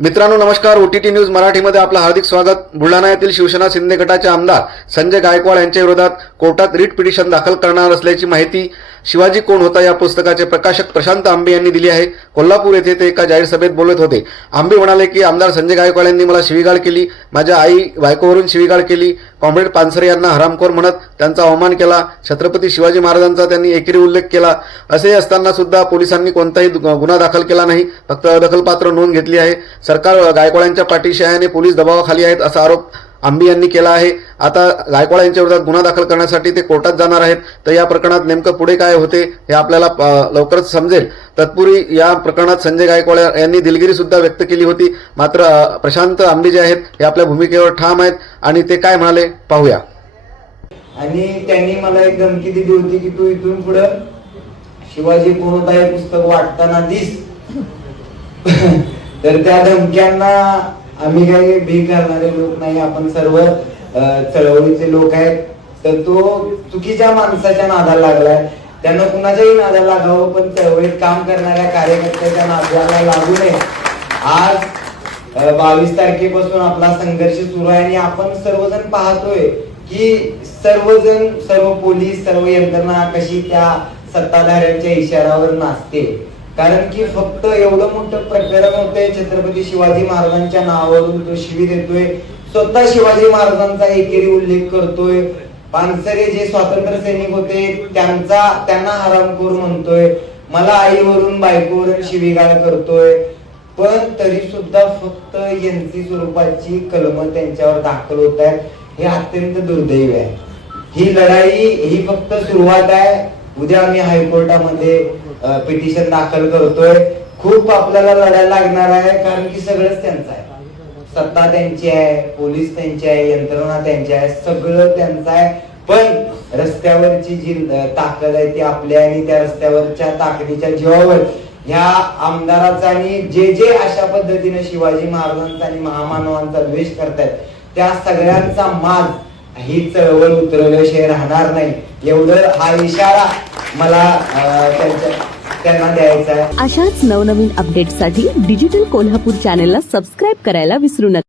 मित्रांनो नमस्कार. OTT news मराठीमध्ये आपलं हार्दिक स्वागत. बुलढाणा येथील शिवसेना शिंदे गटाचे आमदार संजय गायकवाड यांच्या विरोधात कोर्टात रिट पिटिशन दाखल करणार असल्याची माहिती शिवाजी कोण होता या पुस्तकाचे प्रकाशक प्रशांत आंबे यांनी दिली आहे. कोल्हापूर येथे ते एका जाहीर सभेत बोलत होते. आंबे म्हणाले की आमदार संजय गायकवाड यांनी मला शिवीगाळ केली, माझ्या आई बायकोवरून शिवीगाळ केली, कॉम्रेड पानसरे यांना हरामखोर म्हणत त्यांचा अवमान केला, छत्रपती शिवाजी महाराजांचा त्यांनी एकेरी उल्लेख केला. असे असताना सुद्धा पोलिसांनी कोणताही गुन्हा दाखल केला नाही, फक्त अदखलपात्र नोंद घेतली आहे. सरकार गायकवाडांच्या पाठीशी आहे आणि पोलीस दबावाखाली आहेत असा आरोप आंबे यांनी केला आहे. आता गायकवाड यांच्या विरोधात गुन्हा दाखल करण्यासाठी ते कोर्टात जाणार आहेत. तर या प्रकरणात नेमकं पुढे काय होते हे आपल्याला लवकरच समजेल. तत्पूर्वी या प्रकरणात संजय गायकवाड यांनी दिलगिरी सुद्धा व्यक्त केली होती. मात्र प्रशांत आंबे जे आहेत हे आपल्या भूमिकेवर ठाम आहेत आणि ते काय म्हणाले पाहूया. आणि त्यांनी मला एक धमकी दिली होती की तू इथून पुढे शिवाजी कोण होता हे पुस्तक वाटताना दिस. तर त्या धमक्यांना आम्ही काही भीक घालणारे लोक नाही, आपण सर्व चळवळीचे लोक आहेत. तर तो चुकीच्या माणसाच्या नादाला लागलाय. त्यांना कुणाच्याही नादाला लागावं, पण चळवळीत काम करणाऱ्या कार्यकर्त्याच्या नादाला लागू नये. आज 22 तारखेपासून आपला संघर्ष सुरू आहे आणि आपण सर्वजण पाहतोय की सर्व पोलीस, सर्व यंत्रणा कशी त्या सत्ताधाऱ्यांच्या इशाऱ्यावर नाचते. कारण की फक्त एवढं मोठं प्रकरण होतंय, छत्रपती शिवाजी महाराजांच्या नावावरून तो शिवी देतोय, स्वतः शिवाजी महाराजांचा एकेरी उल्लेख करतोय, पानसरे जे स्वातंत्र्य सैनिक होते त्यांना हरामखोर म्हणतोय, मला आईवरून बायकोवरून शिवीगाळ करतोय. पण तरी सुद्धा फक्त एनसी स्वरूपाची कलम त्यांच्यावर दाखल होत आहेत. हे अत्यंत दुर्दैव आहे. ही लढाई ही फक्त सुरुवात आहे. उद्या आम्ही हायकोर्टामध्ये पिटिशन दाखल करतोय. खूप आपल्याला लढायला लागणार आहे, कारण की सगळंच त्यांचं आहे. सत्ता त्यांची आहे, पोलीस त्यांची आहे, यंत्रणा त्यांची आहे, सगळं त्यांचं आहे. पण रस्त्यावरची जी ताकद आहे ती आपल्या, आणि त्या रस्त्यावरच्या ताकदीच्या जीवावर ह्या आमदाराचा आणि जे अशा पद्धतीने शिवाजी महाराजांचा आणि महामानवांचा द्वेष करतायत त्या सगळ्यांचा माज ही चळवळ उतरवल्याशिवाय राहणार नाही. एवढं हा इशारा मला त्यांना द्यायचा आहे. अशाच नवनवीन अपडेटसाठी डिजिटल कोल्हापूर चॅनेलला सबस्क्राईब करायला विसरू नका.